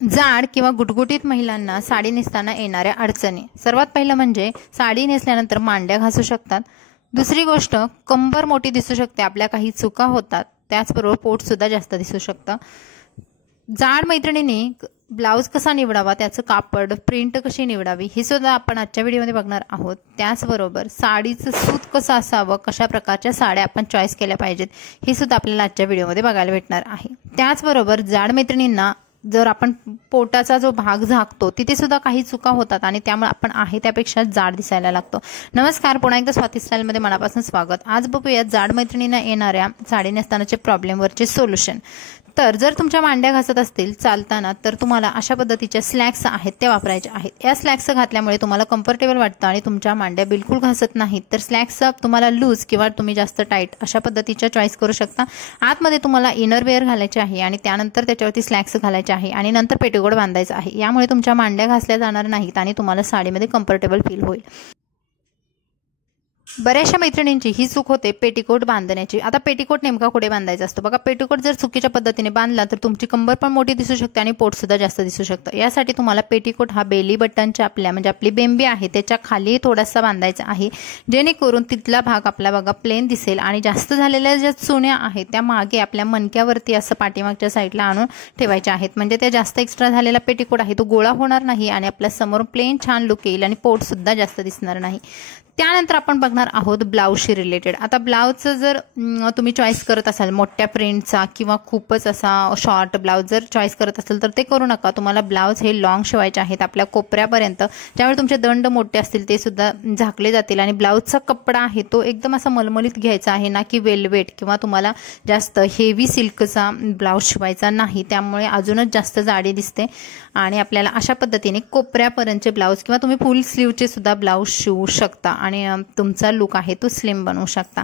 जाड किंवा गुटगुटीत महिलांना साडी नेसताना येणाऱ्या अडचणी। सर्वात पहिलं म्हणजे साडी नेसल्यानंतर मांड्या घासू शकतात। दुसरी गोष्ट, कंबर मोठी दिसू शकते, आपल्या काही चुका होतात। त्याचबरोबर पोट सुद्धा जास्त दिसू शकतं। जाड मैत्रिणींनी ब्लाउज कसा निवडावा, त्याचं कापड, प्रिंट कशी निवडावी हे सुद्धा आपण आजच्या व्हिडिओमध्ये बघणार आहोत। त्याचबरोबर साडीचं सूत कसं असावं, कशा प्रकारच्या साड्या आपण चॉईस केल्या पाहिजेत हे सुद्धा आपल्याला आजच्या व्हिडिओमध्ये बघायला भेटणार आहे। त्याचबरोबर जाड मैत्रिणींना जर आपण पोटाचा जो भाग झाकतो तिथे सुद्धा काही चुका होतात आणि त्यामुळे आपण आहे त्यापेक्षा जाड दिसायला लागतो। नमस्कार, पुन्हा एकदा स्वाती स्टाईलमध्ये मनापासून स्वागत। आज बघूया जाड मैत्रिणींना येणाऱ्या साडी नेसतानाचे प्रॉब्लेमवरचे सोल्युशन। तर जर तुमच्या मांड्या घासत असतील चालताना तर तुम्हाला अशा पद्धतीच्या स्लॅक्स आहेत त्या वापरायच्या आहेत। या स्लॅक्स घातल्यामुळे तुम्हाला कम्फर्टेबल वाटतं आणि तुमच्या मांड्या बिलकुल घासत नाहीत। तर स्लॅक्स तुम्हाला लूज किंवा तुम्ही जास्त टाईट अशा पद्धतीच्या चॉईस करू शकता। आतमध्ये तुम्हाला इनर वेअर घालायचे आहे आणि त्यानंतर त्याच्यावरती स्लॅक्स घालायचे आहे आणि नंतर पेटीकोट बांधायचा आहे। यामुळे तुमच्या मांड्या घासल्या जाणार नाहीत आणि तुम्हाला साडीमध्ये कम्फर्टेबल फील होईल। बऱ्याचशा मैत्रिणींची ही चूक होते पेटीकोट बांधण्याची। आता पेटीकोट नेमका कुठे बांधायचा असतो बघा। पेटीकोट जर चुकीच्या पद्धतीने बांधला तर तुमची कंबर पण मोठी दिसू शकते आणि पोट सुद्धा जास्त दिसू शकतं। यासाठी तुम्हाला पेटीकोट हा बेली बटनच्या आपली बेंबी आहे त्याच्या खाली थोडासा बांधायचा आहे, जेणेकरून तिथला भाग आपला बघा प्लेन दिसेल आणि जास्त झालेल्या ज्या चुण्या आहेत त्या मागे आपल्या मणक्यावरती असं पाठीमागच्या साईडला आणून ठेवायच्या आहेत। म्हणजे त्या जास्त एक्स्ट्रा झालेला पेटीकोट आहे तो गोळा होणार नाही आणि आपल्या समोर प्लेन छान लुक येईल आणि पोट सुद्धा जास्त दिसणार नाही। त्यानंतर आपण बघणार आहोत ब्लाउजशी रिलेटेड। आता ब्लाउजचं जर तुम्ही चॉईस करत असाल मोठ्या प्रिंटचा किंवा खूपच असा शॉर्ट ब्लाउज जर चॉईस करत असाल तर ते करू नका। तुम्हाला ब्लाउज हे लॉंग शिवायचे आहेत आपल्या कोपऱ्यापर्यंत, ज्यामुळे तुमचे दंड मोठे असतील ते सुद्धा झाकले जातील। आणि ब्लाउजचा कपडा आहे तो एकदम असा मलमलीत घ्यायचा आहे, ना की वेलवेट किंवा तुम्हाला जास्त हेवी सिल्कचा ब्लाउज शिवायचा नाही, त्यामुळे अजूनच जास्त जाडी दिसते। आणि आपल्याला अशा पद्धतीने कोपऱ्यापर्यंतचे ब्लाउज किंवा तुम्ही फुल स्लीवचे सुद्धा ब्लाउज शिवू शकता आणि तुमचा लुक आहे तो स्लिम बनवू शकता।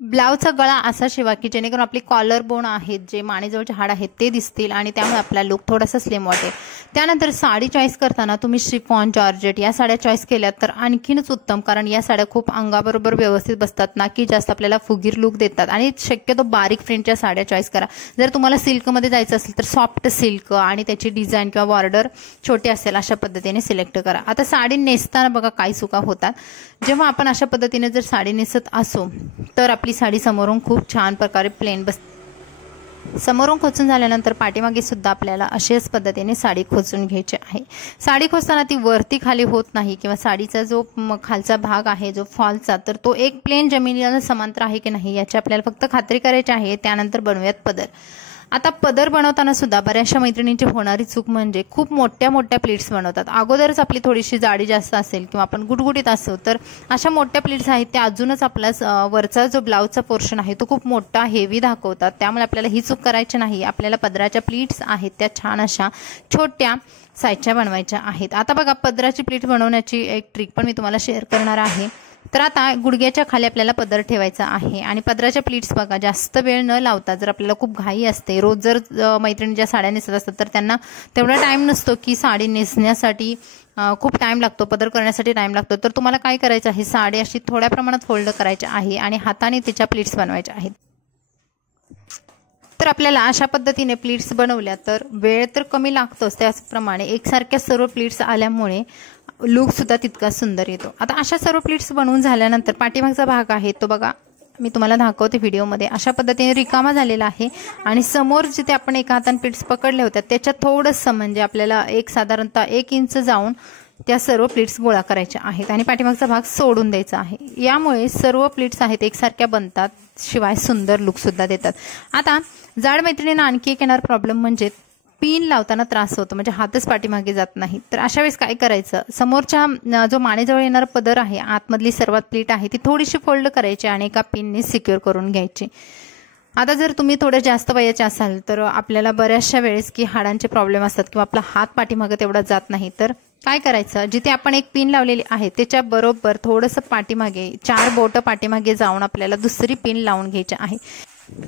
ब्लाउजचा गळा असा शिवा की जेणेकरून आपली कॉलर बोन आहेत, जे मानेजवळचे हाड आहेत ते दिसतील आणि त्यामुळे आपला लुक थोडासा स्लिम वाटेल। त्यानंतर साडी चॉईस करताना तुम्ही शिफॉन, जॉर्जेट या साड्या चॉईस केल्यात तर आणखीनच उत्तम, कारण या साड्या खूप अंगाबरोबर व्यवस्थित बसतात, ना की जास्त आपल्याला फुगीर लुक देतात। आणि शक्यतो बारीक प्रिंटच्या साड्या चॉईस करा। जर तुम्हाला सिल्कमध्ये जायचं असेल तर सॉफ्ट सिल्क आणि त्याची डिझाईन किंवा बॉर्डर छोटे असेल अशा पद्धतीने सिलेक्ट करा। आता साडी नेसताना बघा काही चुका होतात। जेव्हा आपण अशा पद्धतीने जर साडी नेसत असो तर आपली साडी समोरून खूप छान प्रकारे प्लेन समोरून खोचून झाल्यानंतर पाठीमागे सुद्धा आपल्याला अशाच पद्धतीने साडी खोचून घ्यायची आहे। साडी खोचताना ती वरती खाली होत नाही किंवा साडीचा जो खालचा भाग आहे जो फॉलचा तर तो एक प्लेन जमिनीला समांतर आहे की नाही याची आपल्याला फक्त खात्री करायची आहे। त्यानंतर बनवूयात पदर। आता पदर बनवताना सुद्धा बऱ्याचशा मैत्रिणींची होणारी चूक म्हणजे खूप मोठ्या मोठ्या प्लीट्स बनवतात। अगोदरच आपली थोडीशी जाडी जास्त असेल किंवा आपण गुटगुटीत असो तर अशा मोठ्या प्लीट्स आहेत त्या अजूनच आपला वरचा जो ब्लाउजचा पोर्शन आहे तो खूप मोठा हेवी दाखवतात। त्यामुळे आपल्याला ही चूक करायची नाही। आपल्याला पदराच्या प्लीट्स आहेत त्या छान अशा छोट्या साईजच्या बनवायच्या आहेत। आता बघा पदराची प्लीट बनवण्याची एक ट्रिक पण मी तुम्हाला शेअर करणार आहे। तर आता गुडघ्याच्या खाली आपल्याला पदर ठेवायचा आहे आणि पदराच्या प्लीट्स बघा जास्त वेळ न लावता, जर आपल्याला खूप घाई असते, रोज जर मैत्रिणीच्या साड्या नेसत असतात तर त्यांना तेवढा टाइम नसतो की साडी नेसण्यासाठी खूप टाइम लागतो, पदर करण्यासाठी टाइम लागतो, तर तुम्हाला काय करायचं आहे, साडी अशी थोड्या प्रमाणात फोल्ड करायची आहे आणि हाताने तिच्या प्लीट्स बनवायच्या आहेत। तर आपल्याला अशा पद्धतीने प्लीट्स बनवल्या तर वेळ तर कमी लागतोच, त्याचप्रमाणे एकसारख्या सर्व प्लीट्स आल्यामुळे लुक सुद्धा तितका सुंदर येतो। आता अशा सर्व प्लीट्स बनवून झाल्यानंतर पाठीमागचा भाग आहे तो बघा मी तुम्हाला दाखवते व्हिडिओमध्ये, अशा पद्धतीने रिकामा झालेला आहे आणि समोर जिथे आपण एका हाताने प्लीट्स पकडल्या होत्या त्याच्यात थोडंसं म्हणजे आपल्याला साधारणतः 1 इंच जाऊन त्या सर्व प्लीट्स गोळा करायच्या आहेत आणि पाठीमागचा भाग सोडून द्यायचा आहे। यामुळे सर्व प्लीट्स आहेत एकसारख्या बनतात, शिवाय सुंदर लुक सुद्धा देतात। आता जाड मैत्रिणींना आणखी एक येणार प्रॉब्लेम म्हणजे पिन लावताना त्रास होतो, म्हणजे हातच पाठीमागे जात नाही। तर अशा वेळेस काय करायचं, समोरच्या जो मानेजवळ येणारा पदर आहे आतमधली सर्वात प्लीट आहे ती थोडीशी फोल्ड करायची आणि एका पिनने सिक्युअर करून घ्यायची। आता जर तुम्ही थोडे जास्त वयाचे असाल तर आपल्याला बऱ्याचशा वेळेस की हाडांचे प्रॉब्लेम असतात किंवा आपला हात पाठीमागे तेवढा जात नाही, तर काय करायचं, जिथे आपण एक पिन लावलेली आहे त्याच्या बरोबर थोडंसं पाठीमागे 4 बोटं पाठीमागे जाऊन आपल्याला दुसरी पिन लावून घ्यायची आहे।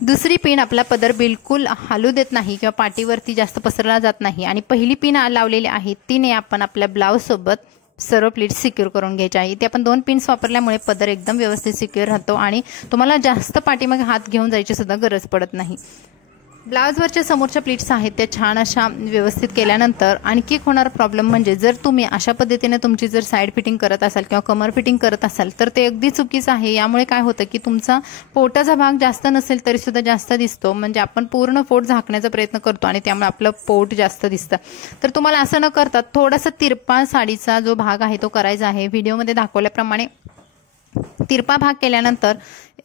दुसरी पिन आपला पदर बिलकुल हलू देत नाही किंवा पाठीवरती जास्त पसरला जात नाही आणि पहिली पिन लावलेली आहे तिने आपण आपल्या ब्लाउज सोबत सर्व प्लीट सिक्युअर करून घ्यायचे आहे। इथे आपण 2 पिन्स वापरल्यामुळे पदर एकदम व्यवस्थित सिक्युअर राहतो आणि तुम्हाला जास्त पाठीमागे हात घेऊन जायची सुद्धा गरज पडत नाही। ब्लाउजवरच्या समोरच्या प्लीट्स आहेत त्या छान अशा व्यवस्थित केल्यानंतर आणखी एक होणारा प्रॉब्लेम म्हणजे जर तुम्ही अशा पद्धतीने तुमची जर साईड फिटिंग करत असाल किंवा कमर फिटिंग करत असाल तर ते अगदी चुकीचं आहे। यामुळे काय होतं की तुमचा पोटाचा भाग जास्त नसेल तरी सुद्धा जास्त दिसतो, म्हणजे आपण पूर्ण पोट झाकण्याचा प्रयत्न करतो आणि त्यामुळे आपलं पोट जास्त दिसतं। तर तुम्हाला असं न करता थोडासा तिरपा साडीचा जो भाग आहे तो करायचा आहे। व्हिडिओमध्ये दाखवल्याप्रमाणे तिरपा भाग केल्यानंतर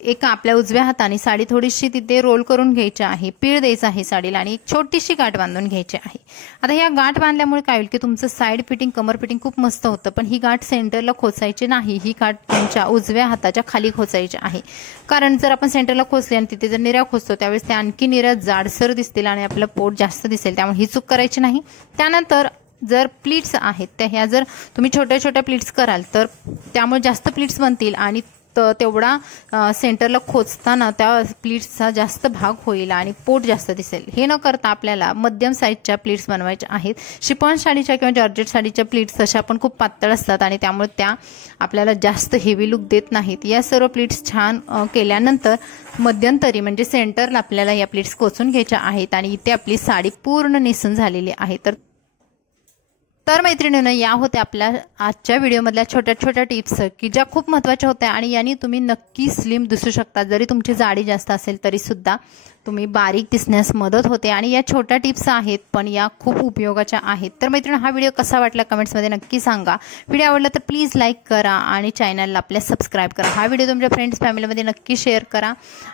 एका आपल्या उजव्या हाताने साडी थोडीशी तिथे रोल करून घ्यायची आहे, पीळ द्यायचं आहे साडीला आणि एक छोटीशी गाठ बांधून घ्यायची आहे। आता ह्या गाठ बांधल्यामुळे काय होईल की तुमचं साईड फिटिंग कमर फिटिंग खूप मस्त होतं, पण ही गाठ सेंटरला खोचायची नाही, ही गाठ तुमच्या उजव्या हाताच्या खाली खोचायची आहे। कारण जर आपण सेंटरला खोचली आणि तिथे जर निर्या खोचतो त्यावेळेस ते आणखी निर्या जाडसर दिसतील आणि आपलं पोट जास्त दिसेल, त्यामुळे ही चूक करायची नाही। त्यानंतर जर प्लीट्स आहेत त्या ह्या जर तुम्ही छोट्या छोट्या प्लीट्स कराल तर त्यामुळे जास्त प्लीट्स बनतील आणि तेवढा सेंटरला खोचताना त्या प्लीट्सचा जास्त भाग होईल आणि पोट जास्त दिसेल। हे न करता आपल्याला मध्यम साईजच्या प्लीट्स बनवायच्या आहेत। शिफॉन साडीच्या किंवा जॉर्जेट साडीच्या प्लीट्स तशा पण खूप पातळ असतात आणि त्यामुळे त्या आपल्याला जास्त हेवी लुक देत नाहीत। या सर्व प्लीट्स छान केल्यानंतर मध्यंतरी म्हणजे सेंटरला आपल्याला या प्लीट्स खोचून घ्यायच्या आहेत आणि इथे आपली साडी पूर्ण नेसून झालेली आहे। तर मैत्रिणींनो, या होत्या आपल्या आजच्या व्हिडिओमधल्या छोट्या छोट्या टिप्स की ज्या खूप महत्त्वाच्या होत्या आणि यांनी तुम्ही नक्की स्लिम दिसू शकता। जरी तुमची जाडी जास्त असेल तरी सुद्धा तुम्ही बारीक दिसण्यास मदत होते आणि या छोट्या टिप्स आहेत पण या खूप उपयोगाच्या आहेत। तर मैत्रिणी, हा व्हिडिओ कसा वाटला कमेंट्समध्ये नक्की सांगा। व्हिडिओ आवडला तर प्लीज लाईक करा आणि चॅनलला आपल्या सबस्क्राईब करा। हा व्हिडिओ तुमच्या फ्रेंड्स फॅमिलीमध्ये नक्की शेअर करा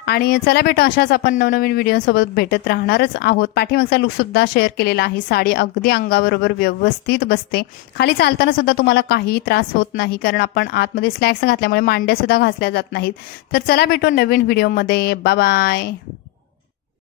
आणि चला भेटू अशाच आपण नवनवीन व्हिडिओसोबत भेटत राहणारच आहोत। पाठीमागचा लुकसुद्धा शेअर केलेला आहे। साडी अगदी अंगाबरोबर व्यवस्थित बसते, खाली चालताना सुद्धा तुम्हाला काही त्रास होत नाही कारण आपण आतमध्ये स्लॅक्स घातल्यामुळे मांड्या सुद्धा घासल्या जात नाहीत। तर चला भेटू नवीन व्हिडिओमध्ये, बाय बाय।